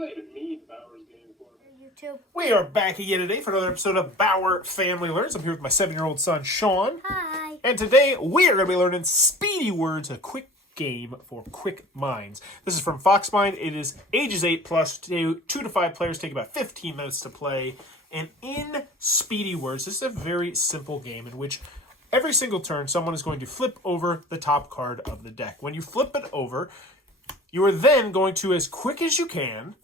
YouTube. We are back again today for another episode of Bauer Family Learns. I'm here with my 7-year-old son, Sean. Hi. And today we are going to be learning Speedy words, a quick game for quick minds. This is from Foxmind. It is ages 8 plus, 2 to 5 players, take about 15 minutes to play. And in Speedy words, this is a very simple game in which every single turn someone is going to flip over the top card of the deck. When you flip it over, you are then going to, as quick as you can,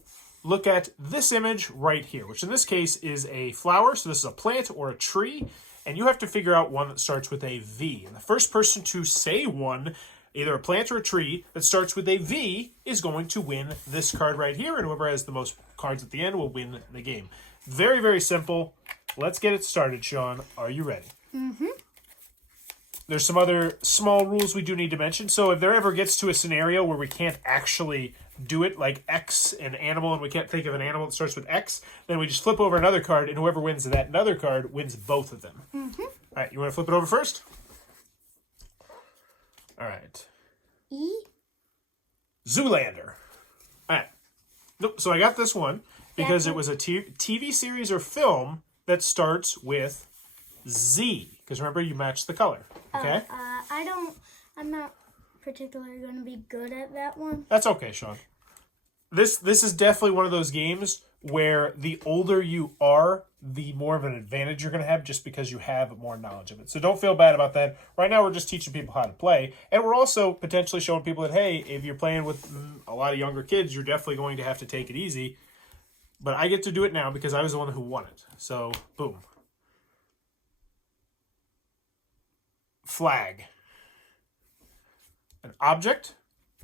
look at this image right here, which in this case is a flower. So this is a plant or a tree, and you have to figure out one that starts with a V. And the first person to say one, either a plant or a tree, that starts with a V is going to win this card right here, and whoever has the most cards at the end will win the game. Very, very simple. Let's get it started, Sean. Are you ready? Mm-hmm. There's some other small rules we do need to mention. So if there ever gets to a scenario where we can't actually do it, like X, an animal, and we can't think of an animal that starts with X, then we just flip over another card, and whoever wins that another card wins both of them. Mm-hmm. All right, you want to flip it over first? All right. E? Zoolander. All right. Nope. So I got this one because it was a TV series or film that starts with Z. Because remember, you match the color. Okay? I'm not particularly going to be good at that one. That's okay, Sean. This is definitely one of those games where the older you are, the more of an advantage you're going to have just because you have more knowledge of it. So don't feel bad about that. Right now, we're just teaching people how to play. And we're also potentially showing people that, hey, if you're playing with a lot of younger kids, you're definitely going to have to take it easy. But I get to do it now because I was the one who won it. So, boom. Flag. An object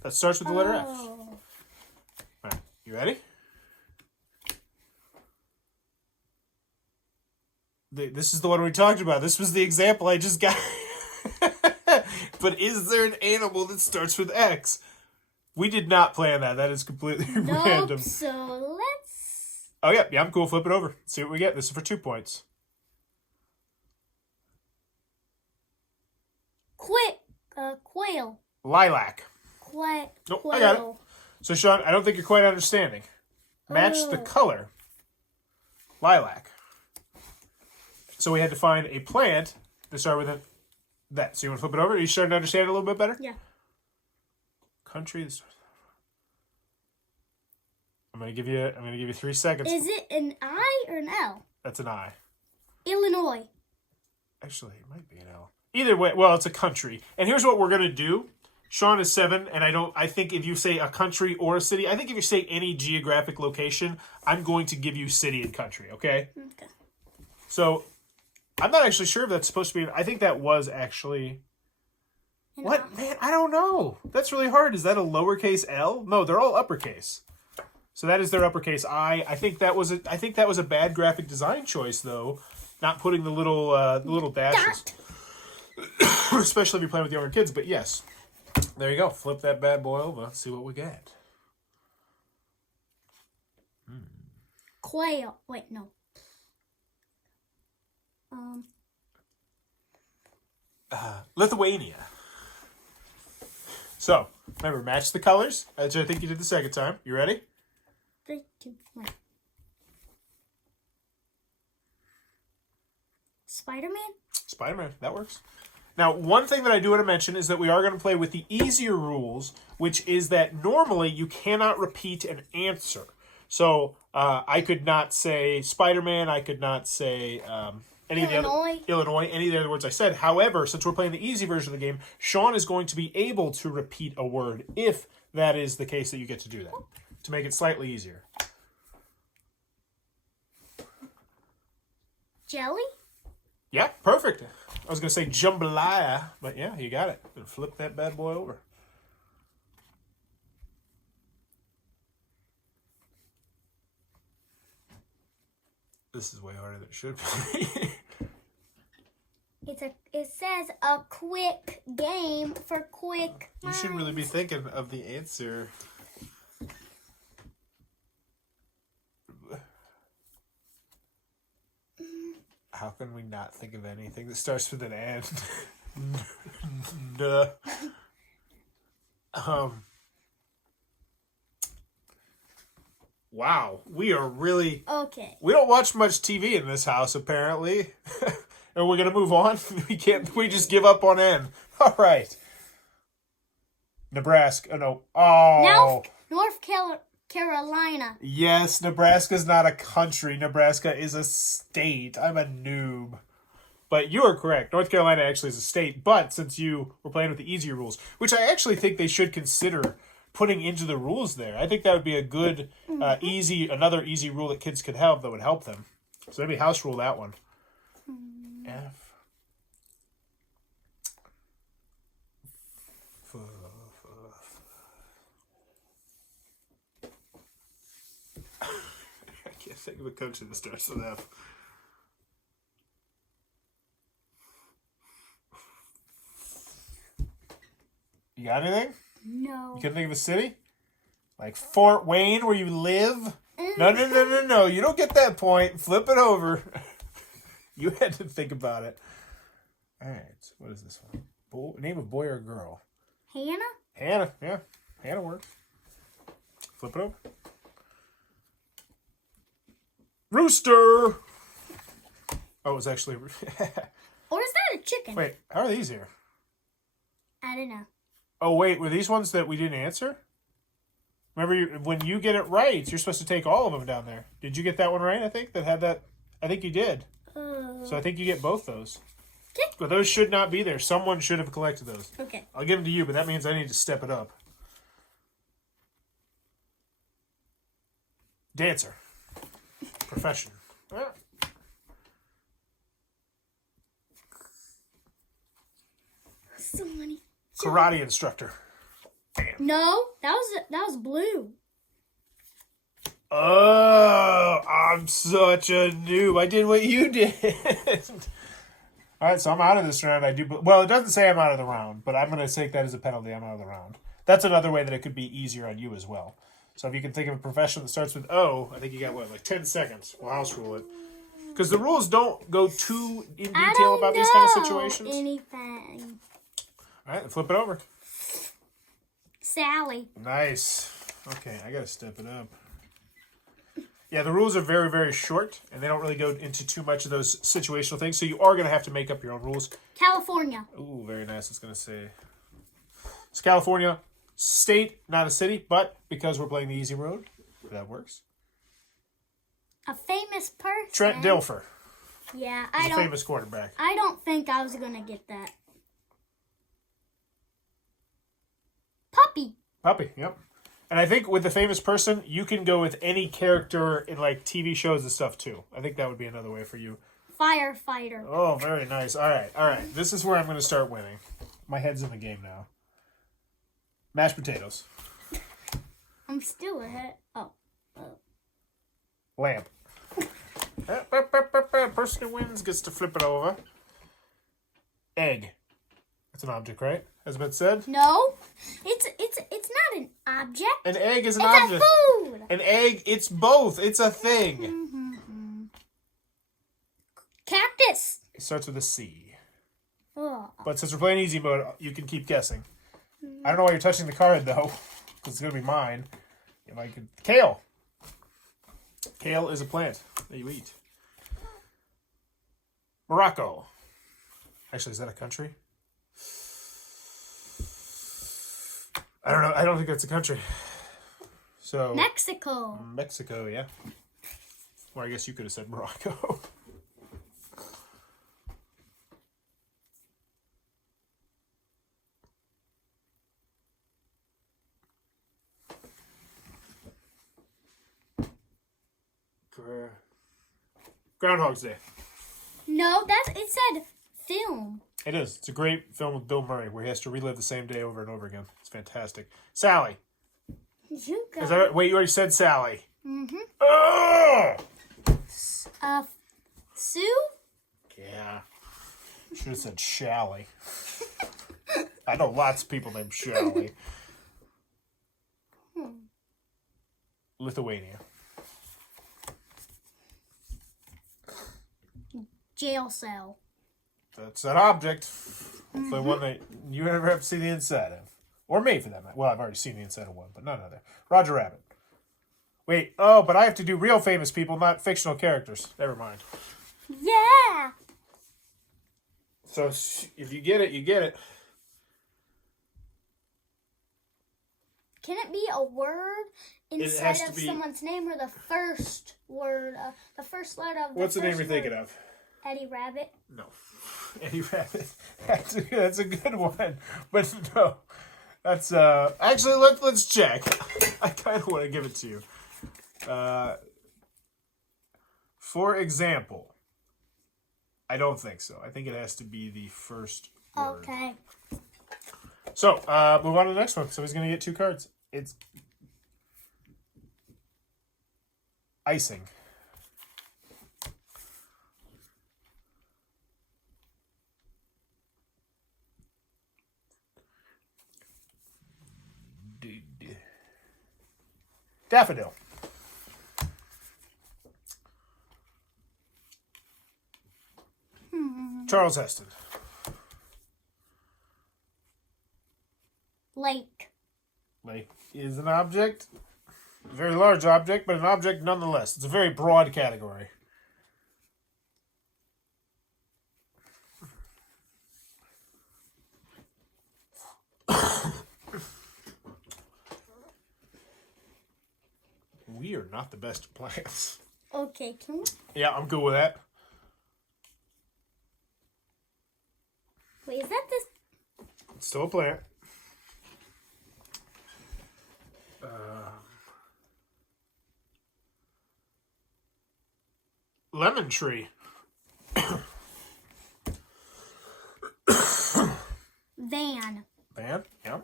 that starts with the letter F. All right, you ready? This is the one we talked about. This was the example I just got. But is there an animal that starts with X? We did not plan that. That is completely random. So let's... Oh, yeah, I'm cool. Flip it over. See what we get. This is for 2 points. Quail. Lilac. Nope, I got it. So, Sean, I don't think you're quite understanding. Match the color. Lilac. So we had to find a plant to start with that. So you want to flip it over? Are you starting to understand it a little bit better? Yeah. Country. I'm gonna give you 3 seconds. Is it an I or an L? That's an I. Illinois. Actually, it might be an L. Either way, well, it's a country. And here's what we're gonna do. Sean is 7, and I think if you say a country or a city, I think if you say any geographic location, I'm going to give you city and country, okay? Okay. So, I'm not actually sure if that's supposed to be, I think that was actually, what? Man, I don't know. That's really hard. Is that a lowercase L? No, they're all uppercase. So that is their uppercase I. I think that was a bad graphic design choice, though, not putting the little dashes. Especially if you're playing with younger kids, but yes. There you go. Flip that bad boy over. Let's see what we get. Quail. Wait, no. Lithuania. So, remember, match the colors, as I think you did the second time. You ready? 3, 2, 1. Spider-Man? Spider-Man. That works. Now, one thing that I do want to mention is that we are going to play with the easier rules, which is that normally you cannot repeat an answer. So, I could not say Spider-Man, I could not say any of the other words I said. However, since we're playing the easy version of the game, Sean is going to be able to repeat a word if that is the case that you get to do that, to make it slightly easier. Jelly? Yeah, perfect. I was going to say jambalaya, but yeah, you got it. Flip that bad boy over. This is way harder than it should be. It says a quick game for quick minds. You should really be thinking of the answer. How can we not think of anything that starts with an and? Duh. Wow, we are really... Okay. We don't watch much TV in this house, apparently. And we're going to move on? We just give up on N. All right. Nebraska. No. Oh. North Carolina. Yes, Nebraska's not a country. Nebraska is a state. I'm a noob. But you are correct. North Carolina actually is a state. But since you were playing with the easier rules, which I actually think they should consider putting into the rules there. I think that would be a good, another easy rule that kids could have that would help them. So maybe house rule that one. F. I can't think of a country that starts with F. You got anything? No. You couldn't think of a city? Like Fort Wayne, where you live? No. You don't get that point. Flip it over. You had to think about it. All right. What is this one? Name of boy or girl? Hannah? Hannah. Yeah. Hannah works. Flip it over. Rooster. Oh, it was actually... Or is that a chicken? Wait, how are these here? I don't know. Oh, wait, were these ones that we didn't answer? Remember, when you get it right, you're supposed to take all of them down there. Did you get that one right, I think? That had that... I think you did. So I think you get both those. Okay. But those should not be there. Someone should have collected those. Okay. I'll give them to you, but that means I need to step it up. Dancer. Profession. So many. Karate instructor. Bam. No, that was blue. Oh, I'm such a noob. I did what you did. All right, so I'm out of this round. Well, it doesn't say I'm out of the round, but I'm going to take that as a penalty. I'm out of the round. That's another way that it could be easier on you as well. So if you can think of a profession that starts with O, I think you got, like 10 seconds. We'll house rule it. Because the rules don't go too in detail about these kind of situations. Anything. All right, flip it over. Sally. Nice. Okay, I got to step it up. Yeah, the rules are very, very short, and they don't really go into too much of those situational things, so you are going to have to make up your own rules. California. Ooh, very nice. It's going to say... It's California. State, not a city, but because we're playing the easy road, that works. A famous person. Trent Dilfer. Yeah, He's a famous quarterback. I don't think I was going to get that. Puppy, yep. And I think with the famous person, you can go with any character in like TV shows and stuff too. I think that would be another way for you. Firefighter. Oh, very nice. All right. This is where I'm going to start winning. My head's in the game now. Mashed potatoes. I'm still ahead. Oh. Lamp. Person who wins gets to flip it over. Egg. That's an object, right? Has it been said? No, it's not an object. An egg is an object. object. It's a food. An egg, it's both. It's a thing. Mm-hmm. Cactus. It starts with a C. Oh. But since we're playing easy mode, you can keep guessing. I don't know why you're touching the card, though, because it's going to be mine. If I could... Kale. Kale is a plant that you eat. Morocco. Actually, is that a country? I don't know. I don't think that's a country. So Mexico. Mexico, yeah. Or I guess you could have said Morocco. Groundhog's Day. No, it said film. It is. It's a great film with Bill Murray where he has to relive the same day over and over again. It's fantastic. Sally. You got Is that, wait, you already said Sally. Mm-hmm. Oh! Sue? Yeah. Should have said Shally. I know lots of people named Shally. Lithuania. Jail cell. That's an object. It's the one that you never have to see the inside of. Or me, for that matter. Well, I've already seen the inside of one, but not another. Roger Rabbit. Wait, oh, but I have to do real famous people, not fictional characters. Never mind. Yeah. So if you get it, you get it. Can it be a word inside of someone's name or the first word, the first letter of the What's the name you're word? thinking of? Eddie Rabbit. No. Eddie Rabbit. That's a good one. But no. That's actually let's check. I kind of want to give it to you. For example, I don't think so. I think it has to be the first word. Okay. So, move on to the next one. So he's going to get 2 cards. It's icing. Daffodil. Charles Heston. Lake. Lake is an object. A very large object, but an object nonetheless. It's a very broad category. We are not the best at plants. Okay, can we? Yeah, I'm good with that. Wait, is that this? It's still a plant. Lemon tree. Van. Van? Yeah.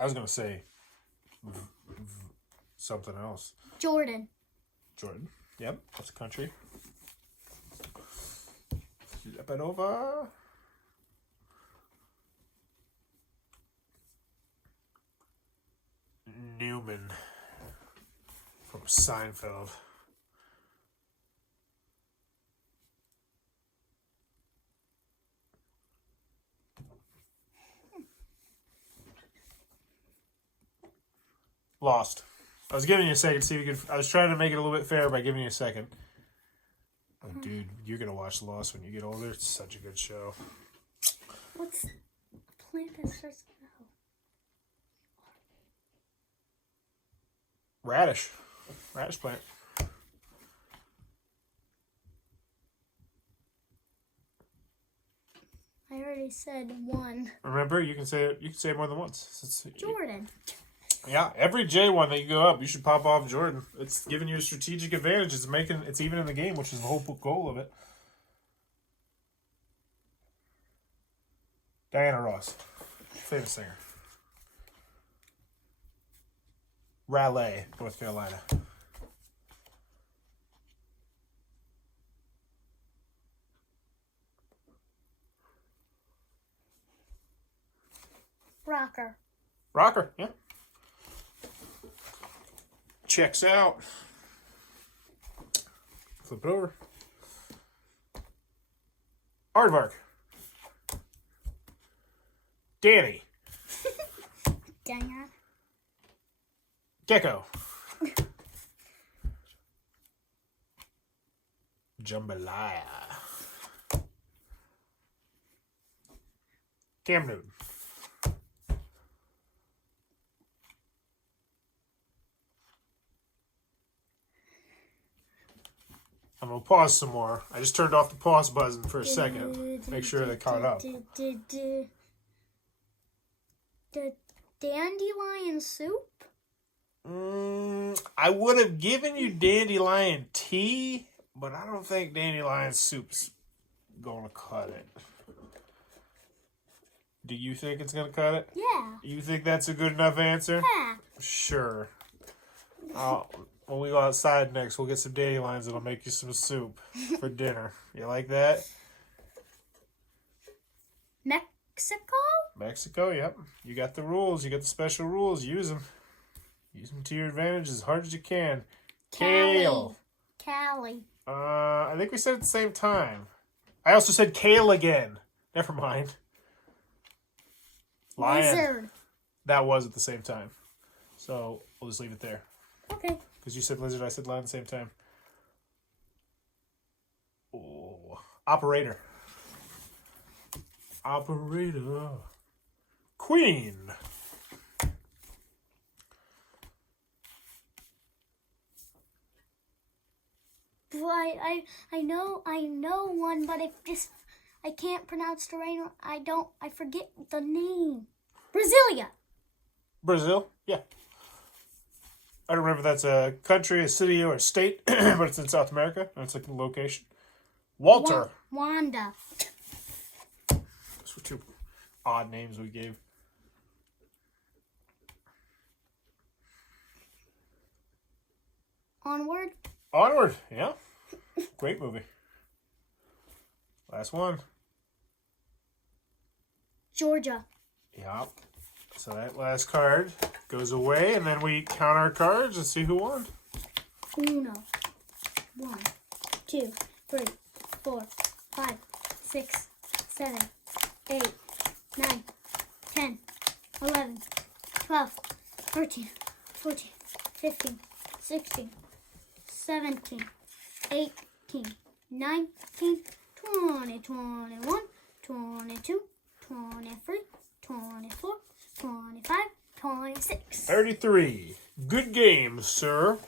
I was going to say something else. Jordan. Jordan. Yep, that's a country. Flip it over. Newman from Seinfeld. Lost. I was giving you a second. See if you could. I was trying to make it a little bit fair by giving you a second. Oh, dude, you're gonna watch Lost when you get older. It's such a good show. What's the plant that starts with O? Radish. Radish plant. I already said one. Remember, you can say it. You can say it more than once. Jordan. Yeah, every J one that you go up, you should pop off Jordan. It's giving you a strategic advantage. It's even in the game, which is the whole goal of it. Diana Ross, famous singer. Raleigh, North Carolina. Rocker. Rocker, yeah. Checks out. Flip it over. Aardvark. Danny. Dang it. Gecko. Jambalaya. Cam Newton. I'm going to pause some more. I just turned off the pause button for a second. Make sure they caught up. The dandelion soup? I would have given you dandelion tea, but I don't think dandelion soup's going to cut it. Do you think it's going to cut it? Yeah. You think that's a good enough answer? Yeah. Sure. When we go outside next, we'll get some dandelions that'll make you some soup for dinner. You like that? Mexico? Mexico, yep. You got the rules. You got the special rules. Use them. Use them to your advantage as hard as you can. Kale. Cali. I think we said it at the same time. I also said kale again. Never mind. Lion. Lizard. That was at the same time. So we'll just leave it there. Okay. Because you said lizard, I said lion at the same time. Oh, operator. Operator. Queen. Well, I know one, but I can't pronounce the name. I forget the name. Brasilia. Brazil? Yeah. I don't remember if that's a country, a city, or a state, but it's in South America. And it's like a location. Walter. Wanda. Those were two odd names we gave. Onward. Onward, yeah. Great movie. Last one. Georgia. Yeah. So that last card goes away, and then we count our cards and see who won. Uno. 1, 2, 3, 4, 5, 6, 7, 8, 9, 10, 11, 12, 13, 14, 15, 16, 17, 18, 19, 20, 21, 22, 23, 24, 25, 26. 33. Good game, sir.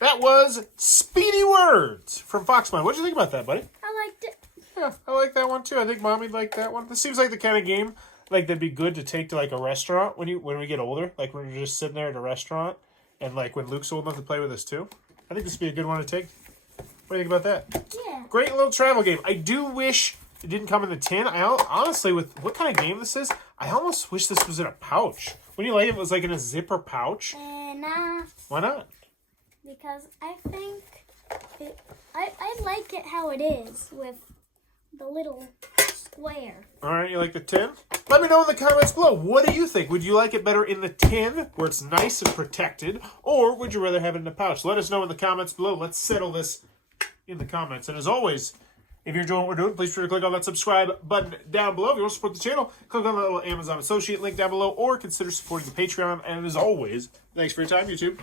That was Speedy Words from Foxmine. What did you think about that, buddy? I liked it. Yeah, I like that one too. I think Mommy'd like that one. This seems like the kind of game like that'd be good to take to like a restaurant when we get older. Like when we're just sitting there at a restaurant, and like when Luke's old enough to play with us too. I think this would be a good one to take. What do you think about that? Yeah. Great little travel game. I do wish it didn't come in the tin. Honestly, with what kind of game this is, I almost wish this was in a pouch. When you like it was like in a zipper pouch. Nah. Why not? Because I think I like it how it is with the little square. All right, you like the tin? Let me know in the comments below. What do you think? Would you like it better in the tin, where it's nice and protected, or would you rather have it in a pouch? Let us know in the comments below. Let's settle this in the comments. And as always, if you're enjoying what we're doing, please be sure to click on that subscribe button down below. If you want to support the channel, click on the little Amazon associate link down below, or consider supporting the Patreon. And as always, thanks for your time, YouTube.